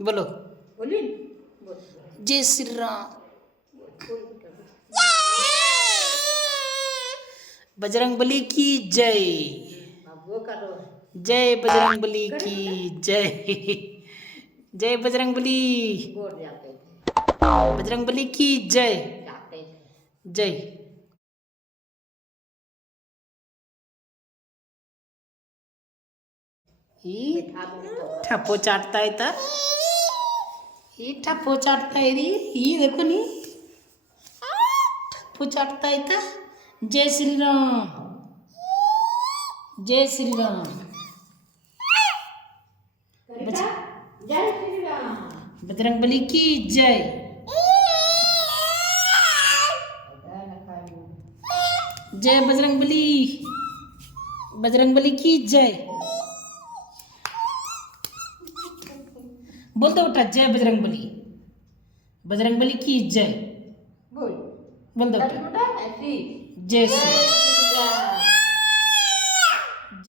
बोलो बोली बोल जय श्री राम। बोल बेटा बोल। बजरंगबली की जय। अब वो करो जय बजरंगबली की जय। जय बजरंगबली। बोल जाते थे बजरंगबली की जय। जाते थे जय। ही बिठा दूँ तो ठप्पो चाटता है तर ही ठप्पो चाटता है री ही देखो नी ठप्पो चाटता है तर। जय श्री राम। जय श्री राम। बेटा जय श्री राम। बजरंगबली की जय। जय बजरंगबली। बजरंगबली की जय। बोल दो बेटा जय बजरंगबली। बजरंगबली की जय। बोल बोल दो बेटा बेटा ऐसी जय श्री